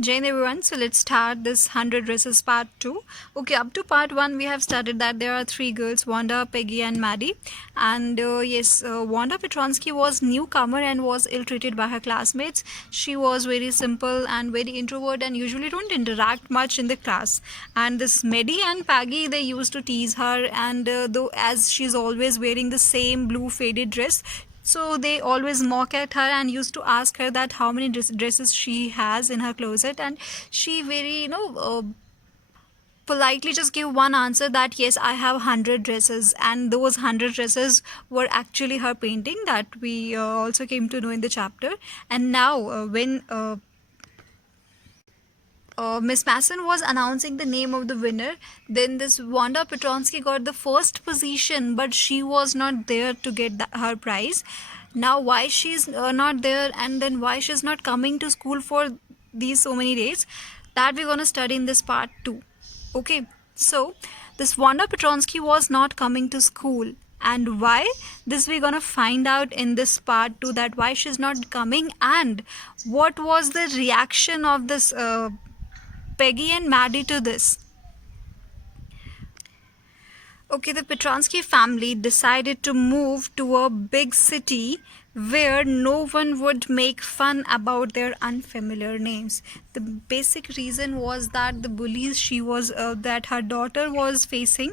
Jane everyone, so let's start this 100 dresses part 2. Okay, up to part 1 we have studied that there are three girls, Wanda, Peggy and Maddie. And yes, Wanda Petronsky was newcomer and was ill-treated by her classmates. She was very simple and very introvert and usually don't interact much in the class. And this Maddie and Peggy, they used to tease her, and though as she's always wearing the same blue faded dress, so they always mock at her and used to ask her that how many dresses she has in her closet, and she very politely just give one answer that yes, I have 100 dresses, and those 100 dresses were actually her painting that we also came to know in the chapter. And now when Miss Masson was announcing the name of the winner, then this Wanda Petronsky got the first position, but she was not there to get her prize. Now, why she's not there, and then why she's not coming to school for these so many days, that we're gonna study in this part too. Okay, so this Wanda Petronsky was not coming to school, and why, this we're gonna find out in this part too, that why she's not coming and what was the reaction of this Peggy and Maddie to this. Okay, the Petronsky family decided to move to a big city where no one would make fun about their unfamiliar names. The basic reason was that the bullies that her daughter was facing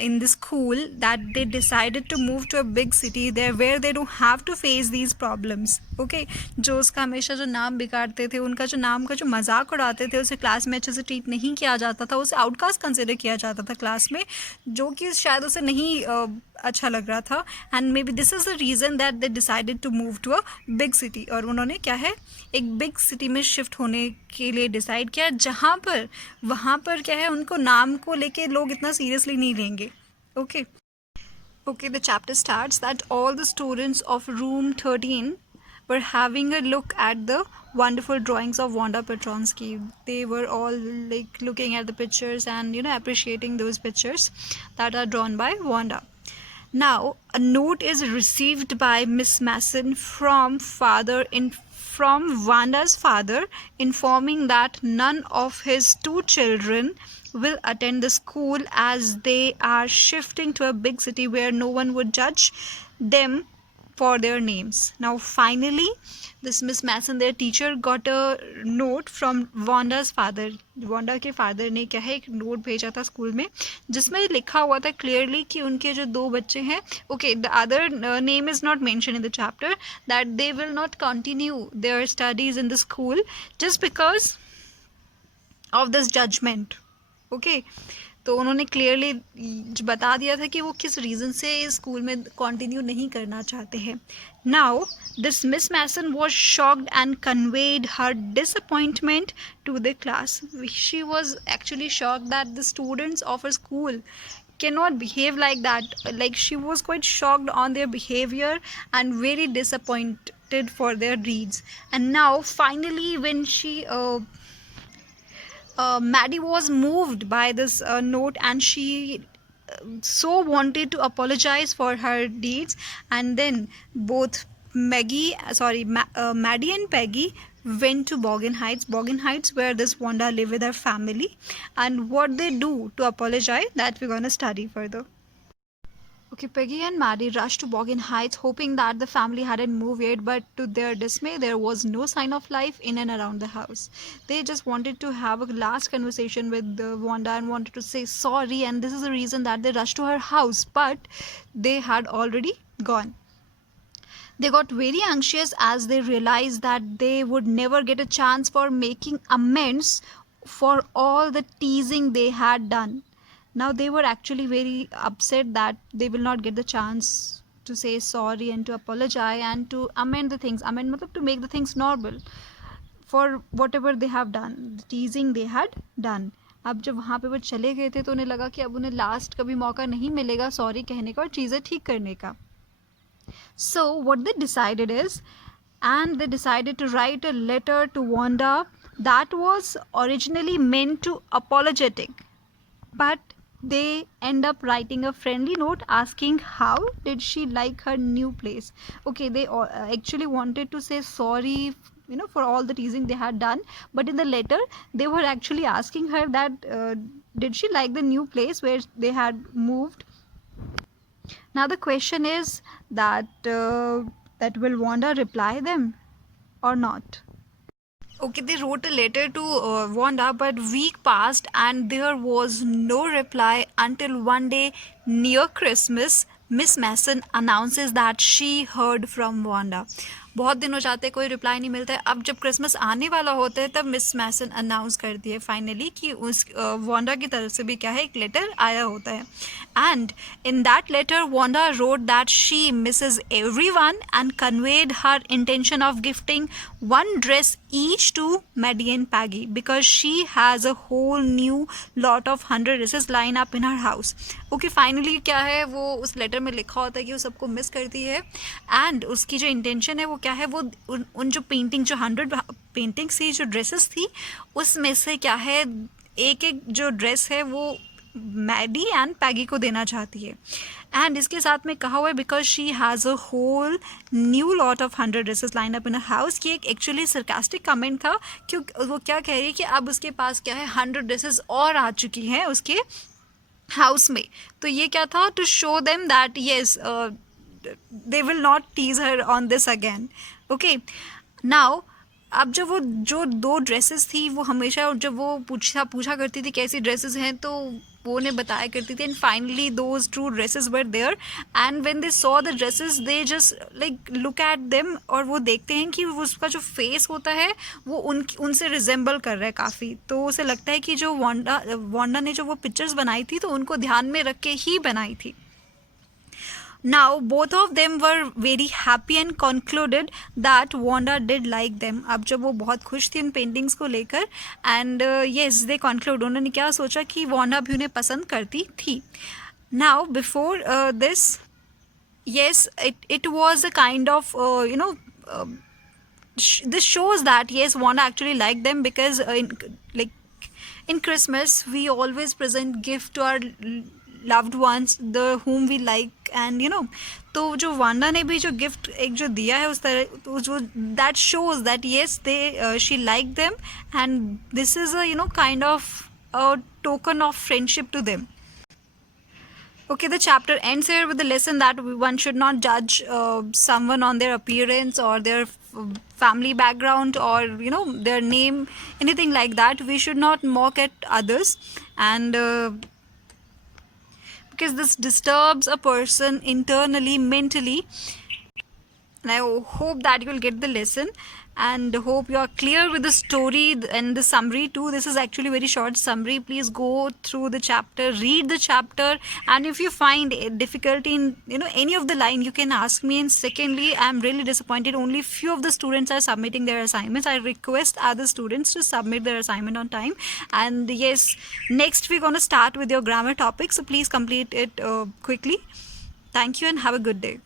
in the school, that they decided to move to a big city there where they don't have to face these problems. Okay, जो उसका हमेशा जो नाम बिगाड़ते थे, उनका जो नाम का जो मजाक उड़ाते थे, उसे क्लास में अच्छे से ट्रीट नहीं किया जाता था, उसे आउटकास्ट कंसिडर किया जाता था क्लास में, जो कि शायद उसे नहीं अच्छा लग रहा था. And maybe this is the reason that they decided to move to a big city. और उन्होंने क्या है, एक बिग सिटी में शिफ्ट होने के लिए डिसाइड किया, जहाँ पर वहाँ पर क्या है, उनको नाम को लेके लोग इतना सीरियसली नहीं लेंगे. Okay Okay, the chapter starts that all the students of room 13 were having a look at the wonderful drawings of Wanda Petronsky. They were all like looking at the pictures and appreciating those pictures that are drawn by Wanda. Now, a note is received by Miss Masson from Wanda's father, informing that none of his two children will attend the school as they are shifting to a big city where no one would judge them for their names. Now, finally, this Miss Masson, their teacher, got a note from Wanda's father. Wanda के father ने क्या है, एक note भेजा था school में, जिसमें लिखा हुआ था क्लियरली कि उनके जो दो बच्चे हैं, okay, the other name is not mention in the chapter, that they will not continue their studies in the school just because of this judgement. Okay, तो उन्होंने क्लियरली बता दिया था कि वो किस रीज़न से स्कूल में कंटिन्यू नहीं करना चाहते हैं. Now this Miss Mason was shocked and conveyed her disappointment to the class. She was actually shocked that the students of a school cannot behave like that. Like, she was quite shocked on their behavior and very disappointed for their deeds. And now finally when Maddie was moved by this note, and she so wanted to apologize for her deeds. And then both Maddie and Peggy went to Bogan Heights, where this Wanda lived with her family. And what they do to apologize, that we're going to study further. Okay, Peggy and Maddie rushed to Bogan Heights, hoping that the family hadn't moved yet, but to their dismay, there was no sign of life in and around the house. They just wanted to have a last conversation with Wanda and wanted to say sorry, and this is the reason that they rushed to her house, but they had already gone. They got very anxious as they realized that they would never get a chance for making amends for all the teasing they had done. Now they were actually very upset that they will not get the chance to say sorry and to apologize and to amend the things. Amend matlab to make the things normal for whatever they have done, the teasing they had done. अब जब वहाँ पे वो चले गए थे तो उन्हें लगा कि अब उन्हें लास्ट कभी मौका नहीं मिलेगा सॉरी कहने का और चीज़ें ठीक करने का. So what they decided is, and they decided to write a letter to Wanda that was originally meant to apologetic, but they end up writing a friendly note asking how did she like her new place. Okay, they actually wanted to say sorry for all the teasing they had done. But in the letter, they were actually asking her that did she like the new place where they had moved. Now the question is that will Wanda reply them or not? Okay, they wrote a letter to Wanda, but week passed and there was no reply until one day near Christmas, Miss Mason announces that she heard from Wanda. बहुत दिन हो जाते हैं, कोई reply नहीं मिलता है. अब जब क्रिसमस आने वाला होता है तब मिस मैसन अनाउंस करती है फाइनली कि उस वांडा की तरफ से भी क्या है, एक लेटर आया होता है. And in that letter Wanda wrote that she misses everyone and conveyed her intention of gifting one dress each to Maddie and Peggy because she has a whole new lot of 100 dresses line up in her house. Okay, finally क्या है, वो उस letter में लिखा होता है कि वो सबको मिस करती है एंड उसकी जो इंटेंशन है वो क्या है, वो उन जो पेंटिंग, जो 100 पेंटिंग्स थी, जो ड्रेसेस थी, उसमें से क्या है, एक एक जो ड्रेस है वो मैडी एंड पैगी को देना चाहती है. एंड इसके साथ में कहा हुआ है because she has a whole new lot of 100 dresses line up in a house. कि एक एक्चुअली सरकास्टिक कमेंट था, क्योंकि वो क्या कह रही है कि अब उसके पास क्या है, 100 ड्रेसेस और आ चुकी हैं उसके हाउस में. तो ये क्या था, to show them that yes they will not tease her on this again. Okay, now अब जब वो जो 2 ड्रेसेस थी, वो हमेशा जब वो पूछा करती थी कैसी ड्रेसेस हैं, तो वो उन्हें बताया करती थी. And finally those 2 dresses were there and when they saw the dresses they just like look at them, और वो देखते हैं कि वो उसका जो फेस होता है वो उनसे रिजेंबल कर रहा है काफ़ी. तो उसे लगता है कि जो वांडा ने जो वो पिक्चर्स बनाई थी तो उनको ध्यान में रख के ही बनाई थी. Now both of them were very happy and concluded that Wanda did like them. अब जब वो बहुत खुश थी इन पेंटिंग्स को लेकर and yes they conclude, उन्होंने क्या सोचा कि वांडा भी उन्हें पसंद करती थी. Now before this, yes it was a kind of this shows that yes Wanda actually liked them because in Christmas we always present gift to our loved ones, the whom we like, and तो जो Wanda ने भी जो gift एक जो दिया है उस तरह, तो जो that shows that yes they she liked them and this is a kind of a token of friendship to them. Okay, the chapter ends here with the lesson that one should not judge someone on their appearance or their family background or their name, anything like that. We should not mock at others, and because this disturbs a person internally, mentally. And I hope that you will get the lesson and hope you are clear with the story and the summary too. This is actually very short summary. Please go through the chapter, read the chapter, and if you find difficulty in any of the line, you can ask me. And secondly, I am really disappointed, only few of the students are submitting their assignments. I request other students to submit their assignment on time. And yes, next we're going to start with your grammar topic, so please complete it quickly. Thank you and have a good day.